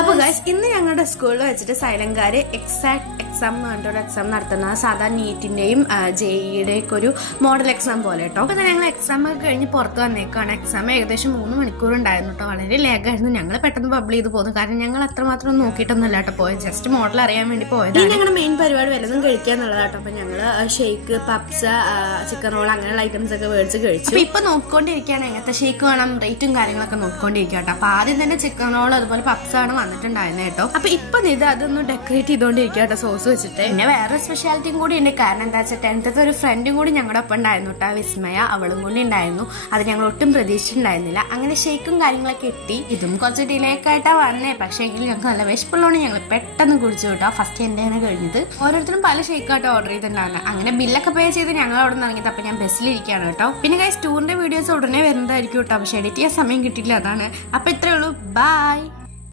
അപ്പൊ ഗൈസ് ഇന്ന് ഞങ്ങളുടെ സ്കൂളിൽ വെച്ചിട്ട് സൈലങ്കാര് എക്സാം എന്ന് പറഞ്ഞിട്ടൊരു എക്സാം നടത്തുന്ന സാധാരണ നീറ്റിന്റെയും ജെഇയുടെയും ഒക്കെ ഒരു മോഡൽ എക്സാം പോലെ കേട്ടോ. അപ്പൊ ഞങ്ങൾ എക്സാം ഒക്കെ കഴിഞ്ഞ് പുറത്ത് വന്നേക്കാണ്. എക്സാം ഏകദേശം 3 മണിക്കൂർ ഉണ്ടായിരുന്നു കേട്ടോ. വളരെ ലേഗായിരുന്നു. ഞങ്ങൾ പെട്ടെന്ന് പബ്ലിക് ചെയ്ത് പോകുന്നു. കാരണം ഞങ്ങൾ അത്രമാത്രം നോക്കിയിട്ടൊന്നുമല്ല കേട്ടോ പോയത്. ജസ്റ്റ് മോഡൽ അറിയാൻ വേണ്ടി പോയത്. ഞങ്ങളുടെ മെയിൻ പരിപാടി വല്ലതും കഴിക്കുക എന്നുള്ളതാട്ടോ. അപ്പൊ ഞങ്ങള് ഷേക്ക്, പപ്സ്, ചിക്കൻ റോൾ അങ്ങനെയുള്ള ഐറ്റംസ് ഒക്കെ മേടിച്ച് കഴിച്ചു. ഇപ്പൊ നോക്കിക്കൊണ്ടിരിക്കുകയാണ് എങ്ങനത്തെ ഷേക്ക് വേണം, റേറ്റും കാര്യങ്ങളൊക്കെ നോക്കിക്കൊണ്ടിരിക്കുക കേട്ടോ. അപ്പൊ ആദ്യം തന്നെ ചിക്കൻ റോൾ അതുപോലെ പപ്സ് ആണ് വന്നിട്ടുണ്ടായിരുന്നത് കേട്ടോ. അപ്പൊ ഇപ്പൊ അതൊന്ന് ഡെക്കറേറ്റ് ചെയ്തോണ്ടിരിക്കുക കേട്ടോ സോസ് വെച്ചിട്ട്. പിന്നെ വേറെ സ്പെഷ്യാലിറ്റിയും കൂടി ഉണ്ട്. കാരണം എന്താ വെച്ചാൽ 10th ഒരു ഫ്രണ്ടും കൂടി ഞങ്ങളുടെ ഒപ്പം ഉണ്ടായിരുന്നു കേട്ടോ, വിസ്മയ. അവളും കൂടി ഉണ്ടായിരുന്നു. അത് ഞങ്ങൾ ഒട്ടും പ്രതീക്ഷിച്ചിട്ടുണ്ടായിരുന്നില്ല. അങ്ങനെ ഷേക്കും കാര്യങ്ങളൊക്കെ എത്തി. ഇതും കുറച്ച് ഡിലേ ഒക്കെ ആയിട്ടാണ് വന്നേ. പക്ഷേ എങ്കിലും ഞങ്ങൾക്ക് നല്ല വിശപ്പുള്ളതുകൊണ്ട് ഞങ്ങൾ പെട്ടെന്ന് കുടിച്ചു കേട്ടോ. ഫസ്റ്റ് എന്റെയാണ് കഴിഞ്ഞത്. ഓരോരുത്തരും പല ഷേക്കായിട്ട് ഓർഡർ ചെയ്തിട്ടുണ്ടായിരുന്നു. അങ്ങനെ ബില്ലൊക്കെ പേ ചെയ്ത് ഞങ്ങൾ അവിടെ നിന്ന് ഇറങ്ങിയത്. അപ്പൊ ഞാൻ ബസ്സിലിരിക്കുകയാണ് കേട്ടോ. പിന്നെ ഗൈസ് ടൂറിന്റെ വീഡിയോസ് ഉടനെ വരുന്നതായിരിക്കും കേട്ടോ. പക്ഷെ എഡിറ്റ് ചെയ്യാൻ സമയം കിട്ടിയില്ല, അതാണ്. അപ്പൊ ഇത്രേ ഉള്ളൂ. ബൈ.